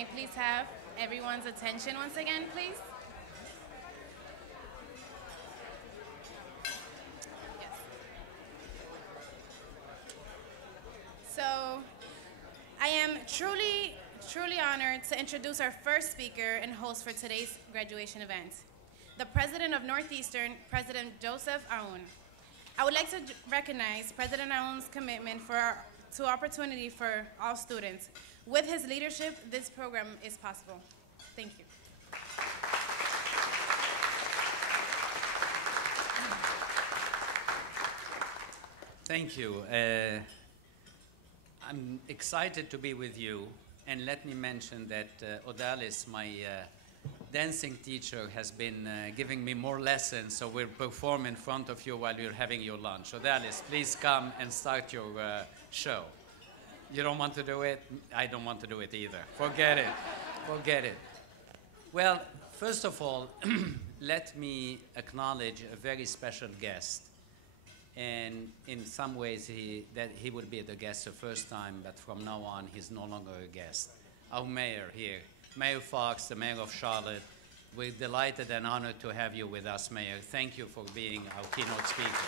I please have everyone's attention once again, please? Yes. So, I am truly honored to introduce our first speaker and host for today's graduation event, the President of Northeastern, President Joseph Aoun. I would like to recognize President Aoun's commitment to opportunity for all students. With his leadership, this program is possible. Thank you. Thank you. I'm excited to be with you, and let me mention that Odalis, my dancing teacher, has been giving me more lessons, so we'll perform in front of you while you're having your lunch. Odalis, please come and start your show. You don't want to do it? I don't want to do it either. Forget it. Forget it. Well, first of all, let me acknowledge a very special guest. And in some ways, he would be the guest the first time, but from now on, he's no longer a guest. Our mayor here, Mayor Fox, the mayor of Charlotte. We're delighted and honored to have you with us, Mayor. Thank you for being our keynote speaker.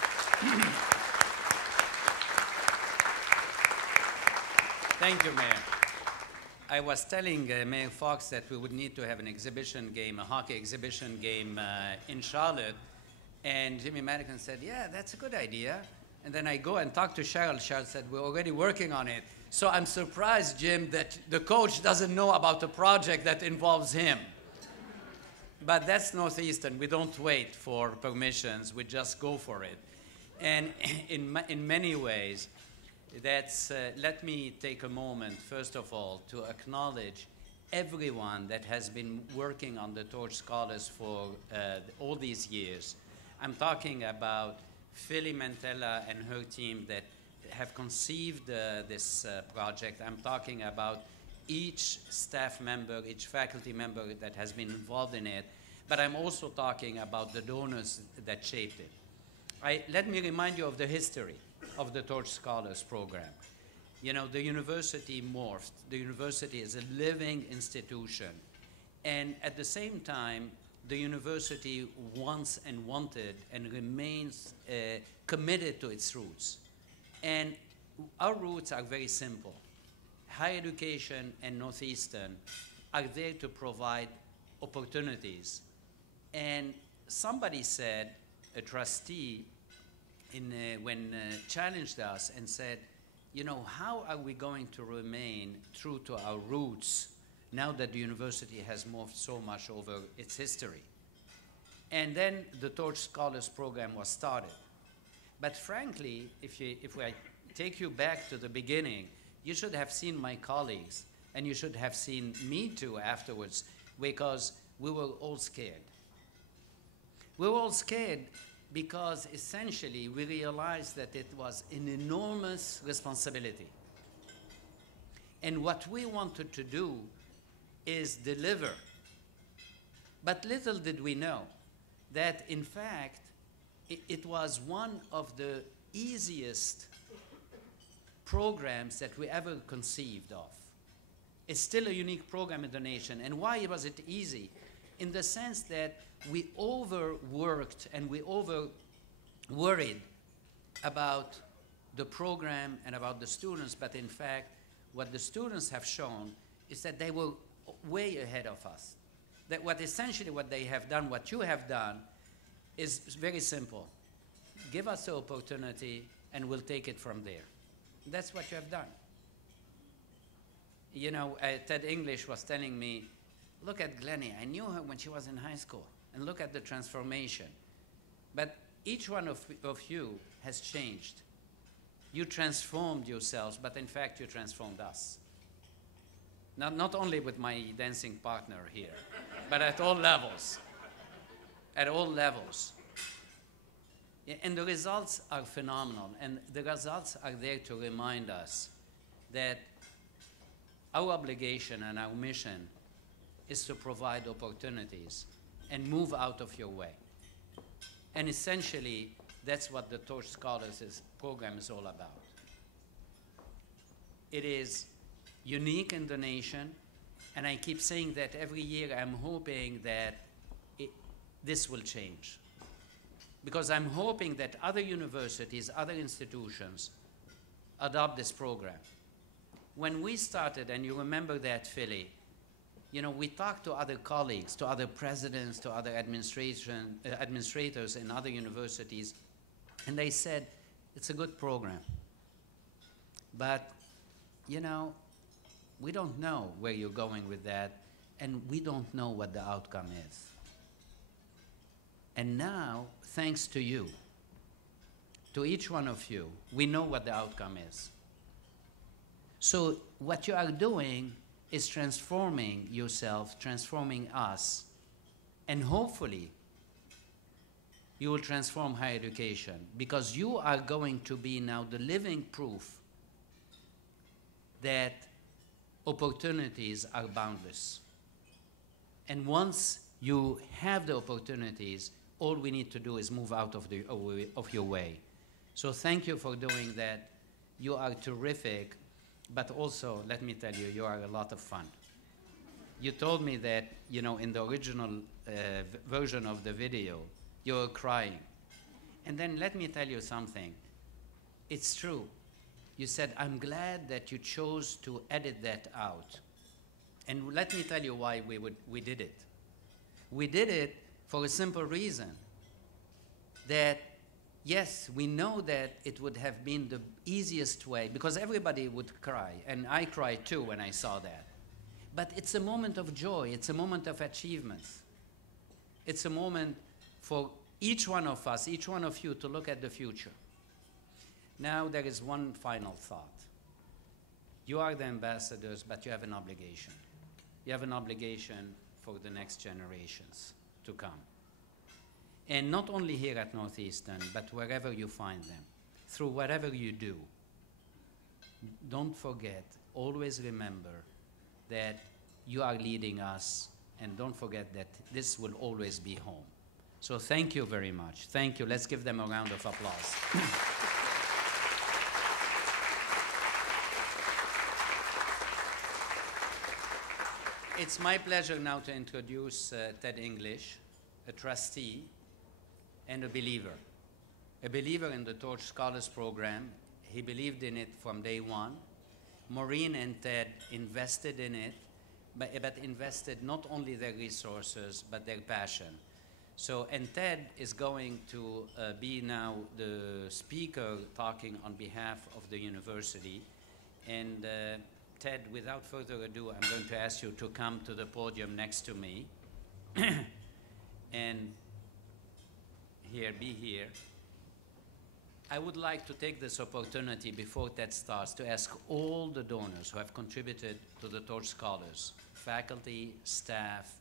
Thank you, Mayor. I was telling Mayor Fox that we would need to have an exhibition game, a hockey exhibition game in Charlotte. And Jimmy Madigan said, yeah, that's a good idea. And then I go and talk to Cheryl. Cheryl said, we're already working on it. So I'm surprised, Jim, that the coach doesn't know about a project that involves him. But that's Northeastern. We don't wait for permissions. We just go for it. And in many ways, let me take a moment, first of all, to acknowledge everyone that has been working on the Torch Scholars for all these years. I'm talking about Philly Mantella and her team that have conceived this project. I'm talking about each staff member, each faculty member that has been involved in it. But I'm also talking about the donors that shaped it. Let me remind you of the history of the Torch Scholars program. You know, the university morphed. The university is a living institution. And at the same time, the university wants and wanted and remains committed to its roots. And our roots are very simple. Higher education and Northeastern are there to provide opportunities. And somebody said, a trustee, when challenged us and said, you know, how are we going to remain true to our roots now that the university has moved so much over its history? And then the Torch Scholars program was started. But frankly, if I take you back to the beginning, you should have seen my colleagues, and you should have seen me too afterwards, because we were all scared. We were all scared because essentially we realized that it was an enormous responsibility. And what we wanted to do is deliver. But little did we know that, in fact, it was one of the easiest programs that we ever conceived of. It's still a unique program in the nation. And why was it easy? In the sense that we overworked and we over-worried about the program and about the students, but in fact, what the students have shown is that they were way ahead of us. That what they have done, what you have done, is very simple. Give us the opportunity and we'll take it from there. That's what you have done. You know, Ted English was telling me, look at Glennie. I knew her when she was in high school, and look at the transformation. But each one of you has changed. You transformed yourselves, but in fact, you transformed us. Not only with my dancing partner here, but at all levels. At all levels. And the results are phenomenal. And the results are there to remind us that our obligation and our mission is to provide opportunities and move out of your way. And essentially, that's what the Torch Scholars program is all about. It is unique in the nation. And I keep saying that every year I'm hoping that this will change. Because I'm hoping that other universities, other institutions adopt this program. When we started, and you remember that, Philly, we talked to other colleagues, to other presidents, to other administrators in other universities, and they said, it's a good program. But, we don't know where you're going with that, and we don't know what the outcome is. And now, thanks to you, to each one of you, we know what the outcome is. So what you are doing is transforming yourself, transforming us, and hopefully you will transform higher education, because you are going to be now the living proof that opportunities are boundless. And once you have the opportunities, all we need to do is move out of your way. So thank you for doing that. You are terrific, but also, let me tell you, you are a lot of fun. You told me that, in the original version of the video, you were crying. And then let me tell you something. It's true. You said, I'm glad that you chose to edit that out. And let me tell you why we did it. We did it for a simple reason, that yes, we know that it would have been the easiest way, because everybody would cry, and I cried too when I saw that. But it's a moment of joy, it's a moment of achievements. It's a moment for each one of us, each one of you, to look at the future. Now there is one final thought. You are the ambassadors, but you have an obligation. You have an obligation for the next generations to come. And not only here at Northeastern, but wherever you find them, through whatever you do. Don't forget, always remember that you are leading us, and don't forget that this will always be home. So thank you very much. Thank you. Let's give them a round of applause. It's my pleasure now to introduce Ted English, a trustee and a believer in the Torch Scholars Program. He believed in it from day one. Maureen and Ted invested in it, but invested not only their resources, but their passion. So, and Ted is going to be now the speaker talking on behalf of the university. And Ted, without further ado, I'm going to ask you to come to the podium next to me. And be here. I would like to take this opportunity before Ted starts to ask all the donors who have contributed to the Torch Scholars, faculty, staff,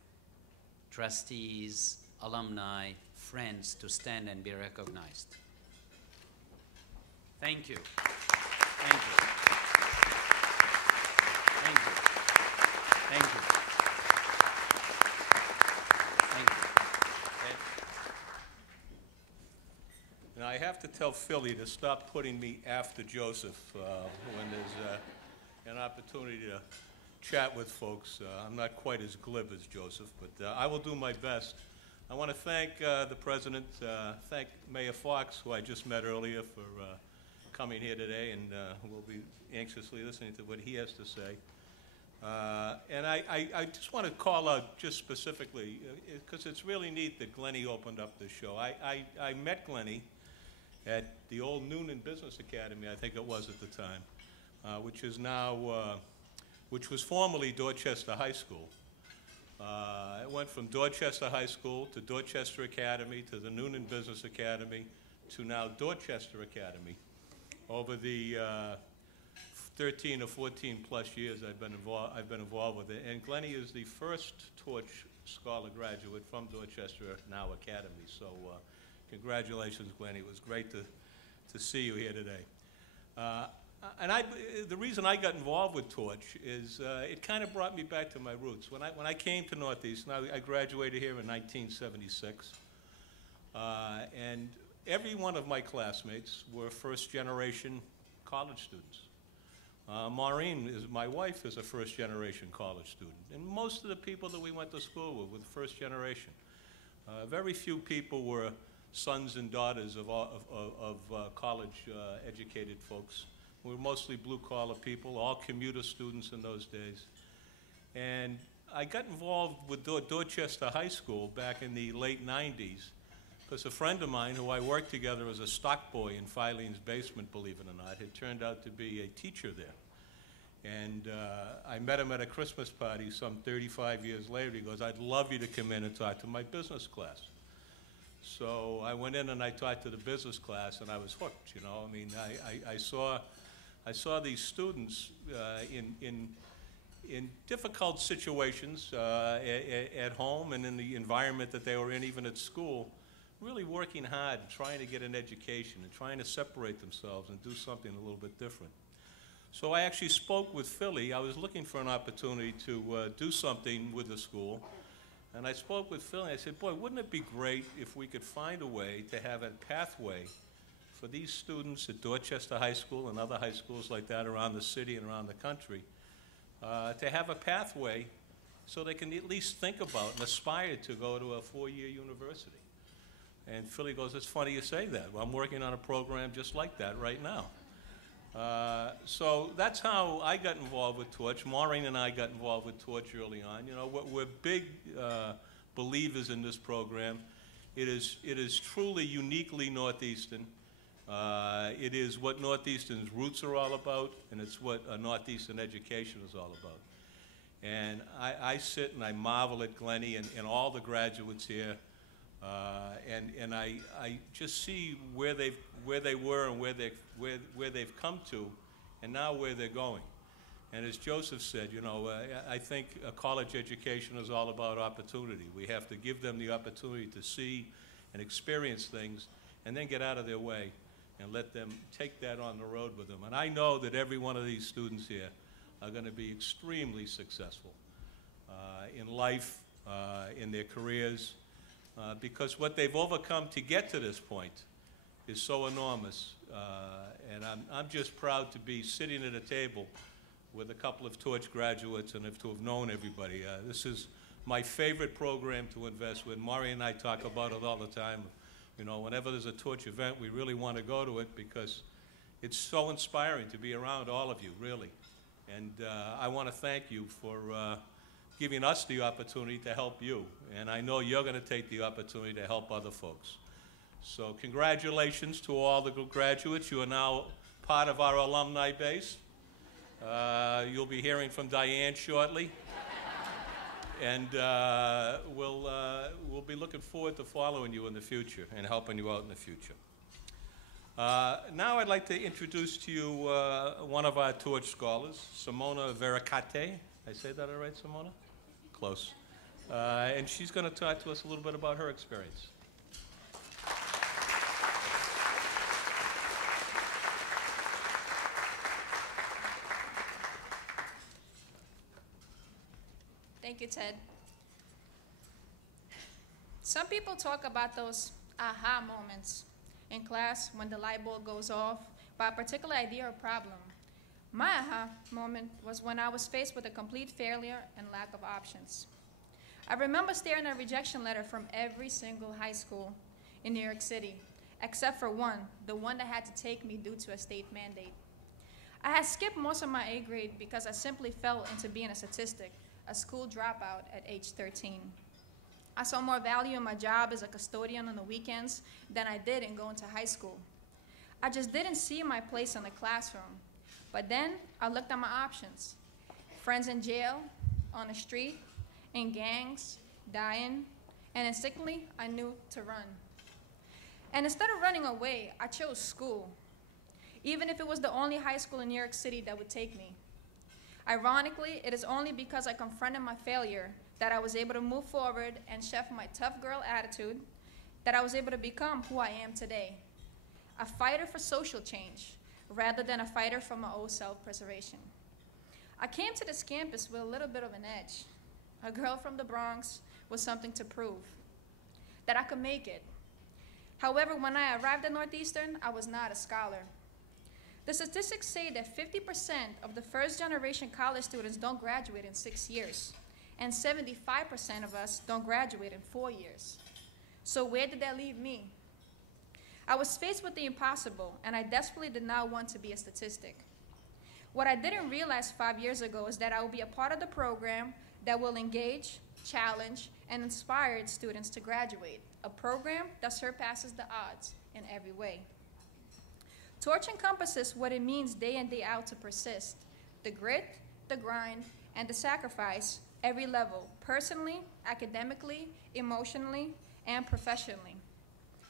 trustees, alumni, friends, to stand and be recognized. Thank you. Thank you. Thank you. Thank you. Thank you. Ed? Now, I have to tell Philly to stop putting me after Joseph when there's an opportunity to chat with folks. I'm not quite as glib as Joseph, but I will do my best. I want to thank the President, thank Mayor Fox, who I just met earlier, for coming here today, and we'll be anxiously listening to what he has to say. And I just want to call out just specifically, because it's really neat that Glennie opened up this show. I met Glennie at the old Noonan Business Academy, I think it was at the time, which is now, which was formerly Dorchester High School. It went from Dorchester High School to Dorchester Academy to the Noonan Business Academy to now Dorchester Academy. Over the 13 or 14 plus years I've been involved with it. And Glennie is the first Torch Scholar graduate from Dorchester now Academy. So congratulations, Glennie. It was great to see you here today. And the reason I got involved with Torch is it kind of brought me back to my roots. When I came to Northeastern, I graduated here in 1976. And every one of my classmates were first-generation college students. Maureen, my wife, is a first-generation college student. And most of the people that we went to school with were first generation. Very few people were sons and daughters of college-educated folks. We were mostly blue-collar people, all commuter students in those days. And I got involved with Dorchester High School back in the late 90s because a friend of mine who I worked together as a stock boy in Filene's basement, believe it or not, had turned out to be a teacher there. And I met him at a Christmas party some 35 years later. He goes, "I'd love you to come in and talk to my business class." So I went in and I talked to the business class, and I was hooked, you know. I mean, I saw these students in difficult situations at home and in the environment that they were in, even at school, really working hard, trying to get an education and trying to separate themselves and do something a little bit different. So I actually spoke with Philly. I was looking for an opportunity to do something with the school. And I spoke with Philly, and I said, boy, wouldn't it be great if we could find a way to have a pathway for these students at Dorchester High School and other high schools like that around the city and around the country, to have a pathway so they can at least think about and aspire to go to a four-year university. And Philly goes, "It's funny you say that. Well, I'm working on a program just like that right now." So that's how I got involved with Torch. Maureen and I got involved with Torch early on. You know, we're big believers in this program. It is truly uniquely Northeastern. It is what Northeastern's roots are all about, and it's what a Northeastern education is all about. And I sit and I marvel at Glennie and all the graduates here, and I just see where they were and where they've come to, and now where they're going. And as Joseph said, you know, I think a college education is all about opportunity. We have to give them the opportunity to see and experience things, and then get out of their way and let them take that on the road with them. And I know that every one of these students here are going to be extremely successful in life, in their careers, because what they've overcome to get to this point is so enormous. And I'm just proud to be sitting at a table with a couple of Torch graduates and to have known everybody. This is my favorite program to invest with. Maureen and I talk about it all the time. You know, whenever there's a Torch event, we really want to go to it because it's so inspiring to be around all of you, really. And I want to thank you for giving us the opportunity to help you. And I know you're going to take the opportunity to help other folks. So congratulations to all the graduates. You are now part of our alumni base. You'll be hearing from Diane shortly. And we'll be looking forward to following you in the future and helping you out in the future. Now I'd like to introduce to you one of our Torch scholars, Simona Veracate. I say that all right, Simona? Close. And she's going to talk to us a little bit about her experience. Thank you, Ted. Some people talk about those aha moments in class when the light bulb goes off by a particular idea or problem. My aha moment was when I was faced with a complete failure and lack of options. I remember staring at a rejection letter from every single high school in New York City, except for one, the one that had to take me due to a state mandate. I had skipped most of my A grade because I simply fell into being a statistic, a school dropout at age 13. I saw more value in my job as a custodian on the weekends than I did in going to high school. I just didn't see my place in the classroom. But then I looked at my options. Friends in jail, on the street, in gangs, dying, and instinctively I knew to run. And instead of running away, I chose school, even if it was the only high school in New York City that would take me. Ironically, it is only because I confronted my failure that I was able to move forward and chef my tough girl attitude that I was able to become who I am today, a fighter for social change rather than a fighter for my own self-preservation. I came to this campus with a little bit of an edge, a girl from the Bronx with something to prove, that I could make it. However, when I arrived at Northeastern, I was not a scholar. The statistics say that 50% of the first-generation college students don't graduate in 6 years, and 75% of us don't graduate in 4 years. So where did that leave me? I was faced with the impossible, and I desperately did not want to be a statistic. What I didn't realize 5 years ago is that I will be a part of the program that will engage, challenge, and inspire its students to graduate, a program that surpasses the odds in every way. Torch encompasses what it means day in, day out to persist, the grit, the grind, and the sacrifice every level, personally, academically, emotionally, and professionally.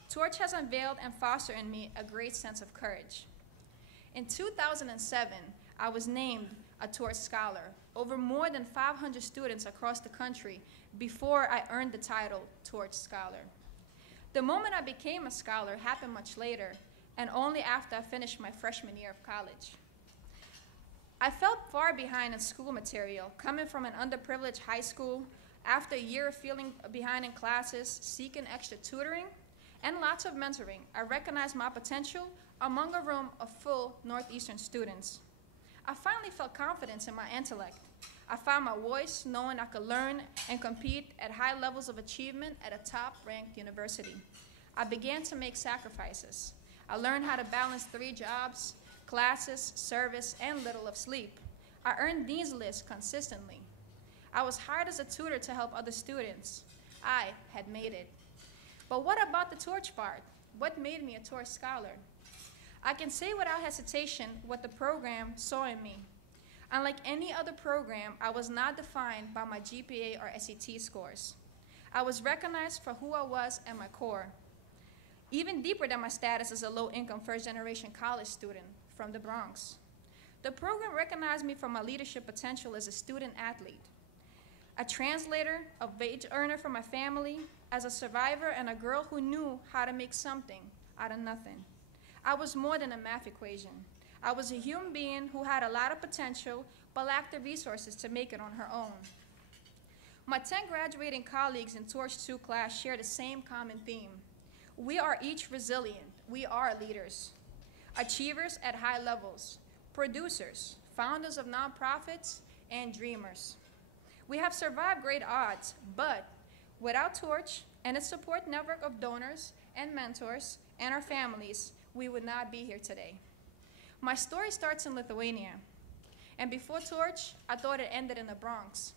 Torch has unveiled and fostered in me a great sense of courage. In 2007, I was named a Torch Scholar over more than 500 students across the country before I earned the title Torch Scholar. The moment I became a scholar happened much later, and only after I finished my freshman year of college. I felt far behind in school material, coming from an underprivileged high school, after a year of feeling behind in classes, seeking extra tutoring, and lots of mentoring. I recognized my potential among a room of full Northeastern students. I finally felt confidence in my intellect. I found my voice, knowing I could learn and compete at high levels of achievement at a top-ranked university. I began to make sacrifices. I learned how to balance 3 jobs, classes, service, and little of sleep. I earned dean's lists consistently. I was hired as a tutor to help other students. I had made it. But what about the Torch part? What made me a Torch Scholar? I can say without hesitation what the program saw in me. Unlike any other program, I was not defined by my GPA or SAT scores. I was recognized for who I was at my core, even deeper than my status as a low-income first-generation college student from the Bronx. The program recognized me for my leadership potential as a student-athlete, a translator, a wage earner for my family, as a survivor, and a girl who knew how to make something out of nothing. I was more than a math equation. I was a human being who had a lot of potential, but lacked the resources to make it on her own. My 10 graduating colleagues in Torch 2 class share the same common theme. We are each resilient. We are leaders, achievers at high levels, producers, founders of nonprofits, and dreamers. We have survived great odds, but without Torch and its support network of donors and mentors and our families, we would not be here today. My story starts in Lithuania, and before Torch, I thought it ended in the Bronx.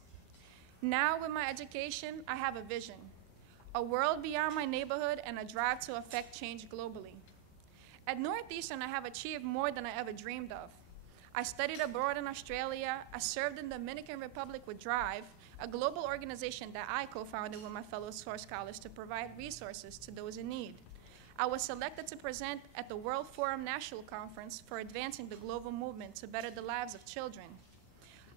Now, with my education, I have a vision, a world beyond my neighborhood and a drive to affect change globally. At Northeastern, I have achieved more than I ever dreamed of. I studied abroad in Australia. I served in the Dominican Republic with Drive, a global organization that I co-founded with my fellow Torch Scholars to provide resources to those in need. I was selected to present at the World Forum National Conference for advancing the global movement to better the lives of children.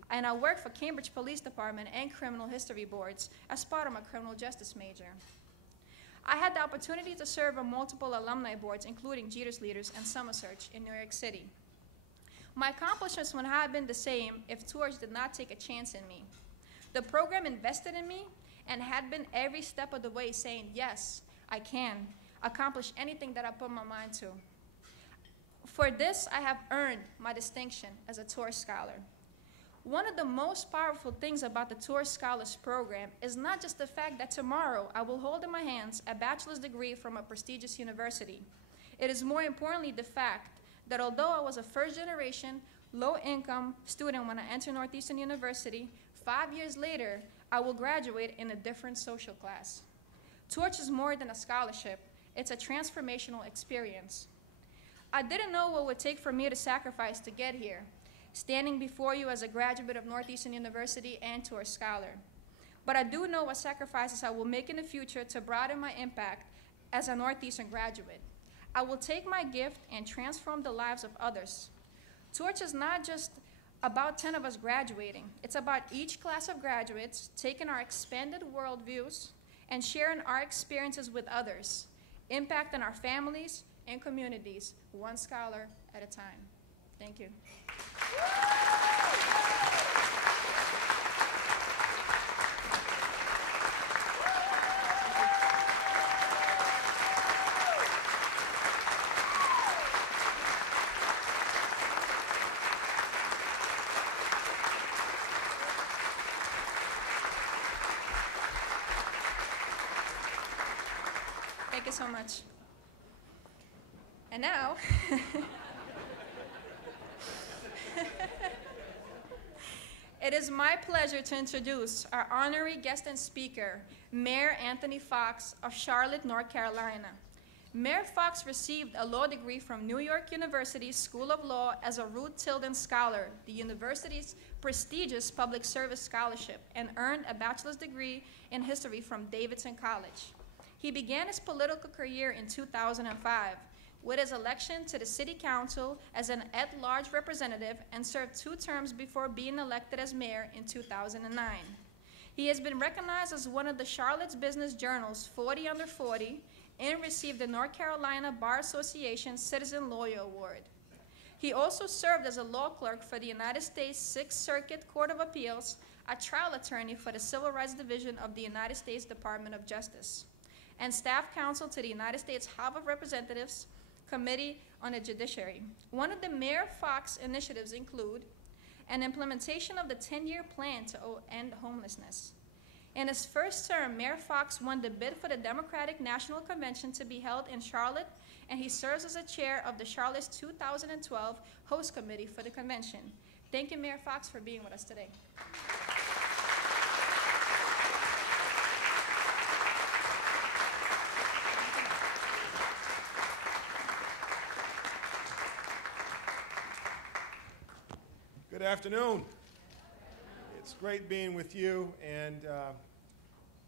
And I worked for Cambridge Police Department and criminal history boards as part of my criminal justice major. I had the opportunity to serve on multiple alumni boards, including Jeter's Leaders and Summer Search in New York City. My accomplishments would not have been the same if Torch did not take a chance in me. The program invested in me and had been every step of the way saying, yes, I can accomplish anything that I put my mind to. For this, I have earned my distinction as a Torch Scholar. One of the most powerful things about the Torch Scholars program is not just the fact that tomorrow I will hold in my hands a bachelor's degree from a prestigious university. It is more importantly the fact that although I was a first-generation, low-income student when I entered Northeastern University, 5 years later, I will graduate in a different social class. Torch is more than a scholarship. It's a transformational experience. I didn't know what it would take for me to sacrifice to get here, standing before you as a graduate of Northeastern University and Torch Scholar. But I do know what sacrifices I will make in the future to broaden my impact as a Northeastern graduate. I will take my gift and transform the lives of others. Torch is not just about 10 of us graduating. It's about each class of graduates taking our expanded worldviews and sharing our experiences with others, impacting our families and communities, one scholar at a time. Thank you. you so much. And now, it is my pleasure to introduce our honorary guest and speaker, Mayor Anthony Foxx of Charlotte, North Carolina. Mayor Foxx received a law degree from New York University School of Law as a Ruth Tilden Scholar, the university's prestigious public service scholarship, and earned a bachelor's degree in history from Davidson College. He began his political career in 2005 with his election to the city council as an at-large representative and served 2 terms before being elected as mayor in 2009. He has been recognized as one of the Charlotte's Business Journal's 40 Under 40 and received the North Carolina Bar Association Citizen Lawyer Award. He also served as a law clerk for the United States Sixth Circuit Court of Appeals, a trial attorney for the Civil Rights Division of the United States Department of Justice, and staff counsel to the United States House of Representatives Committee on the Judiciary. One of the Mayor Foxx initiatives include an implementation of the 10-year plan to end homelessness. In his first term, Mayor Foxx won the bid for the Democratic National Convention to be held in Charlotte, and he serves as the chair of the Charlotte's 2012 host committee for the convention. Thank you, Mayor Foxx, for being with us today. Good afternoon. It's great being with you, and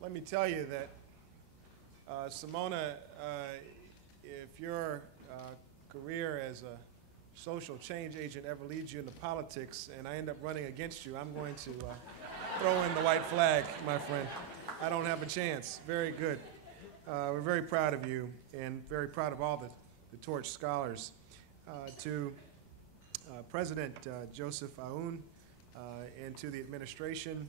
let me tell you that, Simona, if your career as a social change agent ever leads you into politics and I end up running against you, I'm going to throw in the white flag, my friend. I don't have a chance. Very good. We're very proud of you and very proud of all the Torch Scholars. To President Joseph Aoun and to the administration,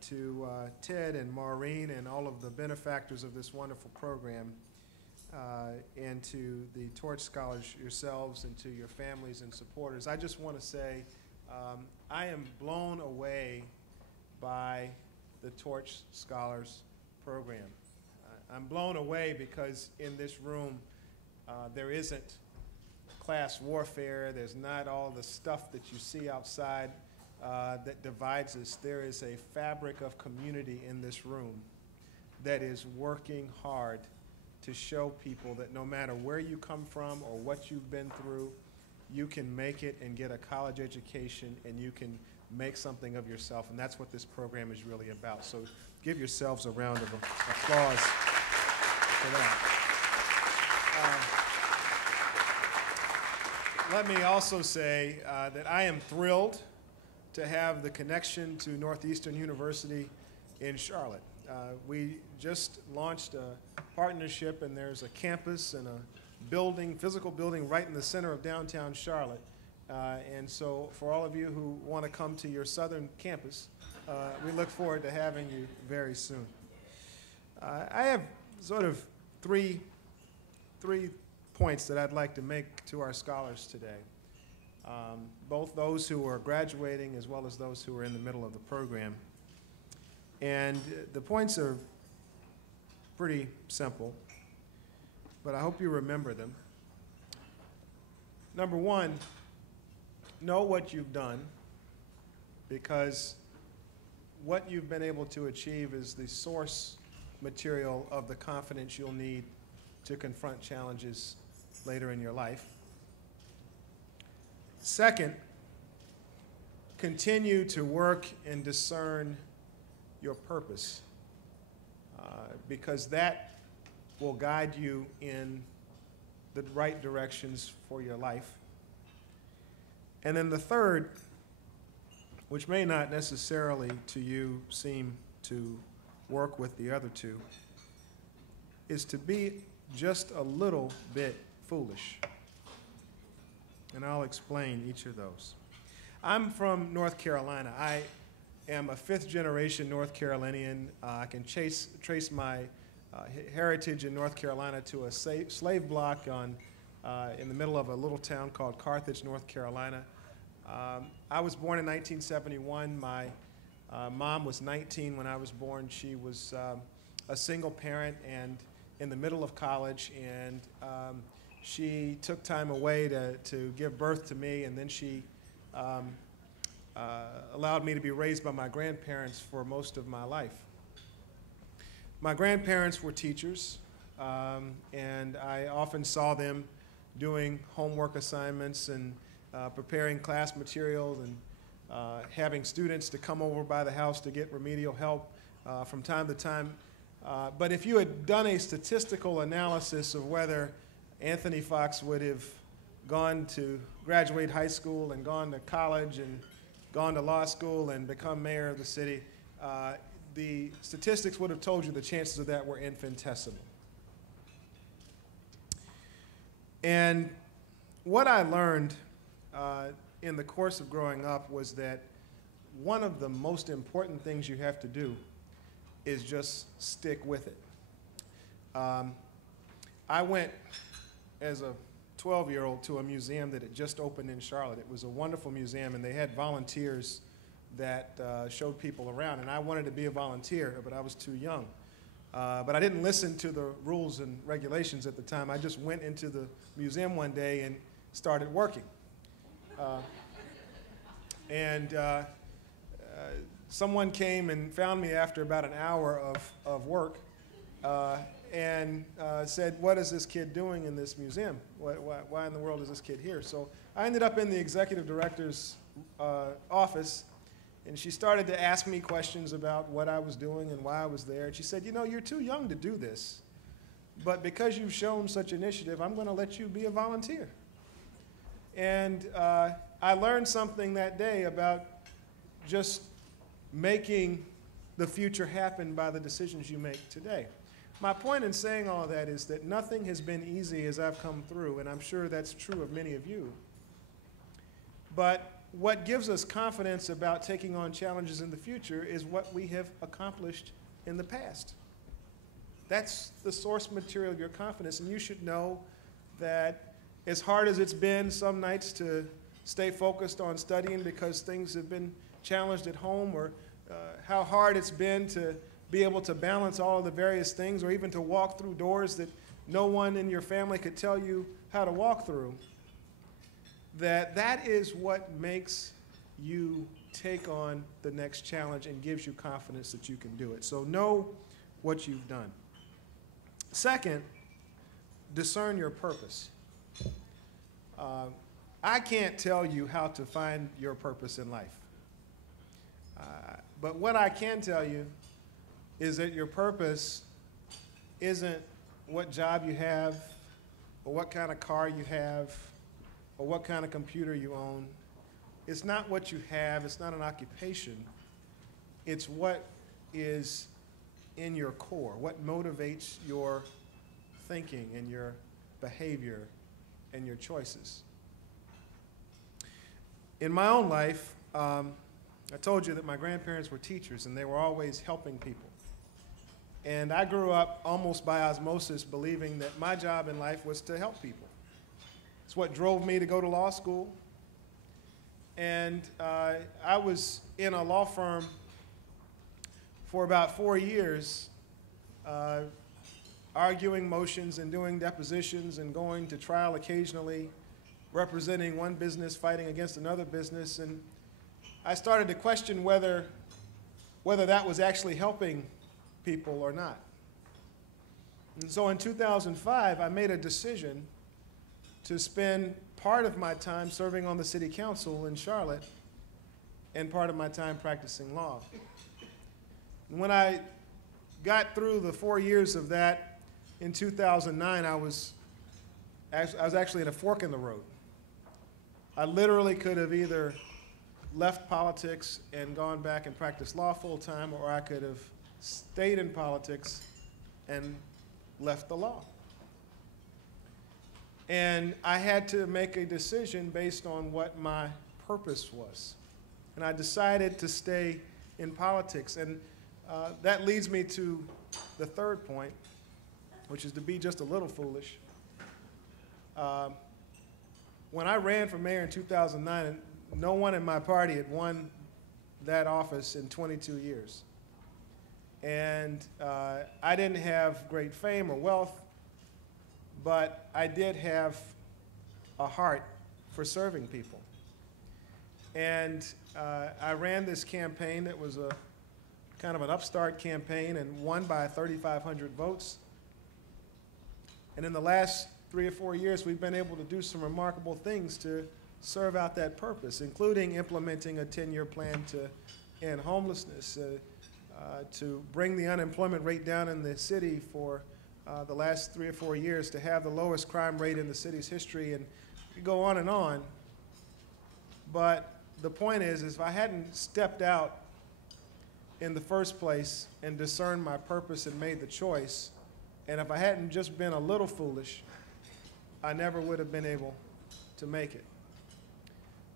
to Ted and Maureen and all of the benefactors of this wonderful program, and to the Torch Scholars yourselves and to your families and supporters. I just want to say I am blown away by the Torch Scholars program. I'm blown away because in this room there isn't class warfare. There's not all the stuff that you see outside that divides us. There is a fabric of community in this room that is working hard to show people that no matter where you come from or what you've been through, you can make it and get a college education and you can make something of yourself, and that's what this program is really about. So give yourselves a round of applause for that. Let me also say that I am thrilled to have the connection to Northeastern University in Charlotte. We just launched a partnership, and there's a campus and a building, physical building, right in the center of downtown Charlotte. And so for all of you who want to come to your southern campus, we look forward to having you very soon. I have sort of three points that I'd like to make to our scholars today, both those who are graduating as well as those who are in the middle of the program. And the points are pretty simple, but I hope you remember them. Number one, know what you've done, because what you've been able to achieve is the source material of the confidence you'll need to confront challenges later in your life. Second, continue to work and discern your purpose, because that will guide you in the right directions for your life. And then the third, which may not necessarily to you seem to work with the other two, is to be just a little bit foolish. And I'll explain each of those. I'm from North Carolina. I am a fifth-generation North Carolinian. I can trace my heritage in North Carolina to a slave block in the middle of a little town called Carthage, North Carolina. I was born in 1971. My mom was 19 when I was born. She was a single parent, and in the middle of college, and she took time away to give birth to me, and then she allowed me to be raised by my grandparents for most of my life. My grandparents were teachers, and I often saw them doing homework assignments and preparing class materials and having students to come over by the house to get remedial help from time to time. But if you had done a statistical analysis of whether Anthony Fox would have gone to graduate high school and gone to college and gone to law school and become mayor of the city, the statistics would have told you the chances of that were infinitesimal. And what I learned in the course of growing up was that one of the most important things you have to do is just stick with it. I went as a 12-year-old to a museum that had just opened in Charlotte. It was a wonderful museum, and they had volunteers that showed people around, and I wanted to be a volunteer, but I was too young. But I didn't listen to the rules and regulations at the time. I just went into the museum one day and started working. Someone came and found me after about an hour of work and said, "What is this kid doing in this museum? Why in the world is this kid here?" So I ended up in the executive director's office, and she started to ask me questions about what I was doing and why I was there. And she said, "You know, you're too young to do this, but because you've shown such initiative, I'm going to let you be a volunteer." And I learned something that day about just making the future happen by the decisions you make today. My point in saying all that is that nothing has been easy as I've come through, and I'm sure that's true of many of you. But what gives us confidence about taking on challenges in the future is what we have accomplished in the past. That's the source material of your confidence, and you should know that as hard as it's been some nights to stay focused on studying because things have been challenged at home, or how hard it's been to be able to balance all of the various things, or even to walk through doors that no one in your family could tell you how to walk through, that is what makes you take on the next challenge and gives you confidence that you can do it. So know what you've done. Second, discern your purpose. I can't tell you how to find your purpose in life. But what I can tell you is that your purpose isn't what job you have, or what kind of car you have, or what kind of computer you own. It's not what you have. It's not an occupation. It's what is in your core, what motivates your thinking and your behavior and your choices. In my own life, I told you that my grandparents were teachers, and they were always helping people. And I grew up almost by osmosis believing that my job in life was to help people. It's what drove me to go to law school. And I was in a law firm for about 4 years, arguing motions and doing depositions and going to trial occasionally, representing one business, fighting against another business. And I started to question whether that was actually helping people or not. And so in 2005, I made a decision to spend part of my time serving on the city council in Charlotte and part of my time practicing law. And when I got through the 4 years of that in 2009, I was actually at a fork in the road. I literally could have either left politics and gone back and practiced law full time, or I could have stayed in politics and left the law. And I had to make a decision based on what my purpose was. And I decided to stay in politics. And that leads me to the third point, which is to be just a little foolish. When I ran for mayor in 2009, no one in my party had won that office in 22 years. And I didn't have great fame or wealth, but I did have a heart for serving people. And I ran this campaign that was a kind of an upstart campaign and won by 3,500 votes. And in the last 3 or 4 years, we've been able to do some remarkable things to serve out that purpose, including implementing a 10-year plan to end homelessness, to bring the unemployment rate down in the city for the last 3 or 4 years, to have the lowest crime rate in the city's history, and you go on and on. But the point is if I hadn't stepped out in the first place and discerned my purpose and made the choice, and if I hadn't just been a little foolish, I never would have been able to make it.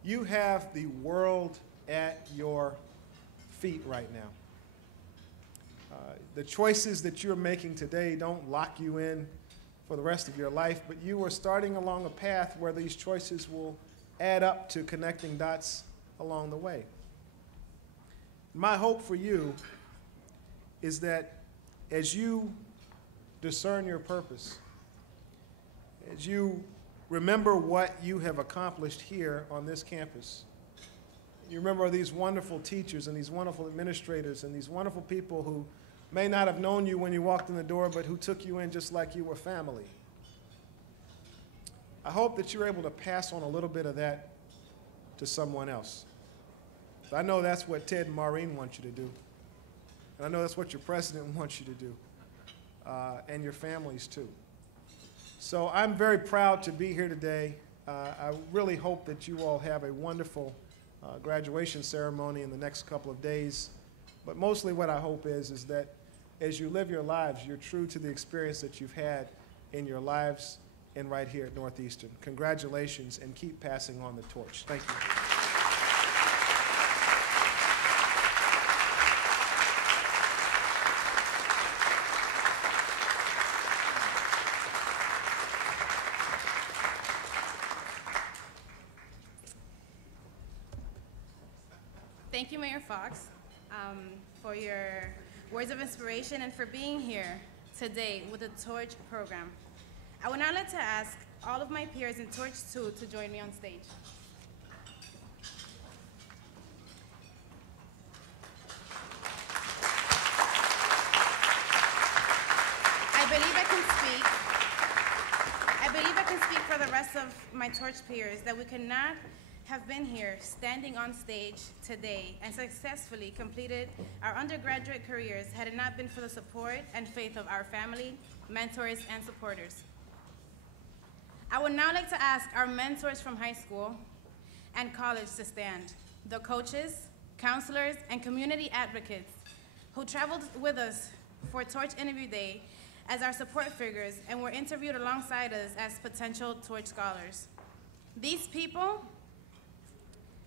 You have the world at your feet right now. The choices that you're making today don't lock you in for the rest of your life, but you are starting along a path where these choices will add up to connecting dots along the way. My hope for you is that as you discern your purpose, as you remember what you have accomplished here on this campus, you remember these wonderful teachers and these wonderful administrators and these wonderful people who may not have known you when you walked in the door, but who took you in just like you were family. I hope that you're able to pass on a little bit of that to someone else. I know that's what Ted and Maureen want you to do. And I know that's what your president wants you to do, and your families too. So I'm very proud to be here today. I really hope that you all have a wonderful graduation ceremony in the next couple of days. But mostly what I hope is that as you live your lives, you're true to the experience that you've had in your lives and right here at Northeastern. Congratulations, and keep passing on the torch. Thank you. Thank you, Mayor Fox, for your words of inspiration and for being here today with the Torch program. I would now like to ask all of my peers in Torch 2 to join me on stage. I believe I can speak for the rest of my Torch peers that we could not have been here standing on stage today and successfully completed our undergraduate careers had it not been for the support and faith of our family, mentors, and supporters. I would now like to ask our mentors from high school and college to stand, the coaches, counselors, and community advocates who traveled with us for Torch Interview Day as our support figures and were interviewed alongside us as potential Torch scholars. These people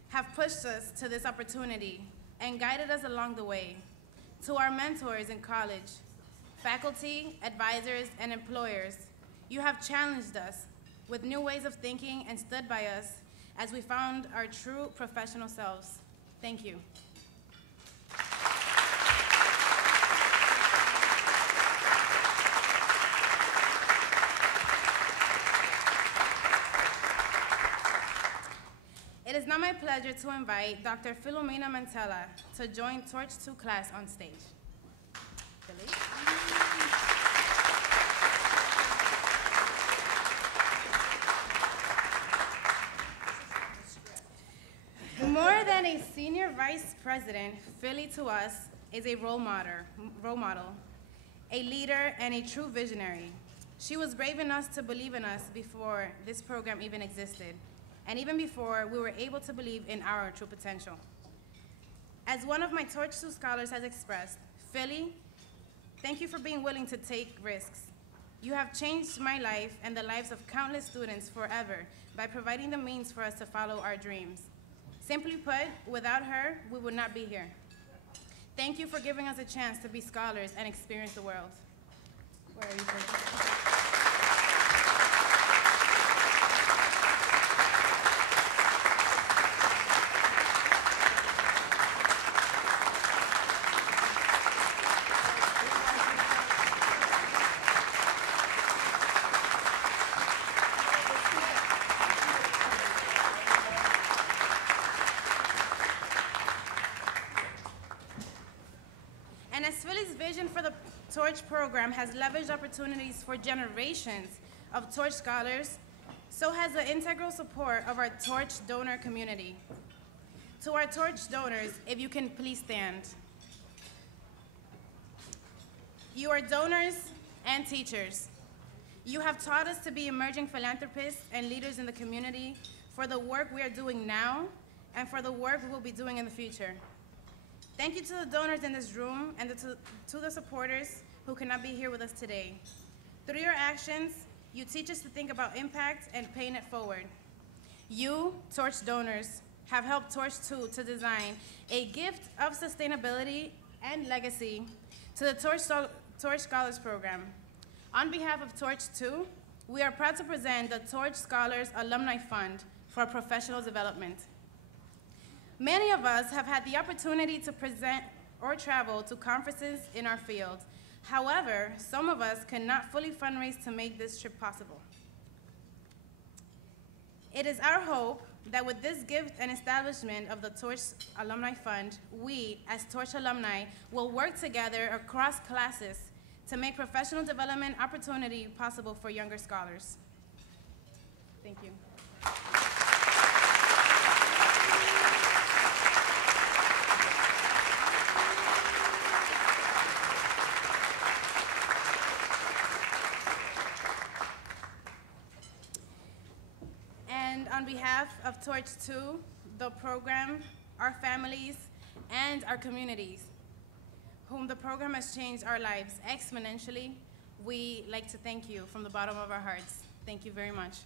have pushed us to this opportunity and guided us along the way. To our mentors in college, faculty, advisors, and employers, you have challenged us with new ways of thinking and stood by us as we found our true professional selves. Thank you. It is now my pleasure to invite Dr. Philomena Mantella to join Torch 2 class on stage. Philly? More than a senior vice president, Philly to us is a role model, a leader, and a true visionary. She was brave enough to believe in us before this program even existed, and even before we were able to believe in our true potential. As one of my Torch 2 scholars has expressed, Philly, thank you for being willing to take risks. You have changed my life and the lives of countless students forever by providing the means for us to follow our dreams. Simply put, without her, we would not be here. Thank you for giving us a chance to be scholars and experience the world. Where are you, Philly? And as Philly's vision for the Torch program has leveraged opportunities for generations of Torch scholars, so has the integral support of our Torch donor community. To our Torch donors, if you can please stand. You are donors and teachers. You have taught us to be emerging philanthropists and leaders in the community for the work we are doing now and for the work we will be doing in the future. Thank you to the donors in this room and to the supporters who cannot be here with us today. Through your actions, you teach us to think about impact and paying it forward. You, Torch donors, have helped Torch 2 to design a gift of sustainability and legacy to the Torch Scholars Program. On behalf of Torch 2, we are proud to present the Torch Scholars Alumni Fund for Professional Development. Many of us have had the opportunity to present or travel to conferences in our field. However, some of us cannot fully fundraise to make this trip possible. It is our hope that with this gift and establishment of the Torch Alumni Fund, we, as Torch alumni, will work together across classes to make professional development opportunity possible for younger scholars. Thank you. And on behalf of Torch 2, the program, our families, and our communities, whom the program has changed our lives exponentially, we like to thank you from the bottom of our hearts. Thank you very much.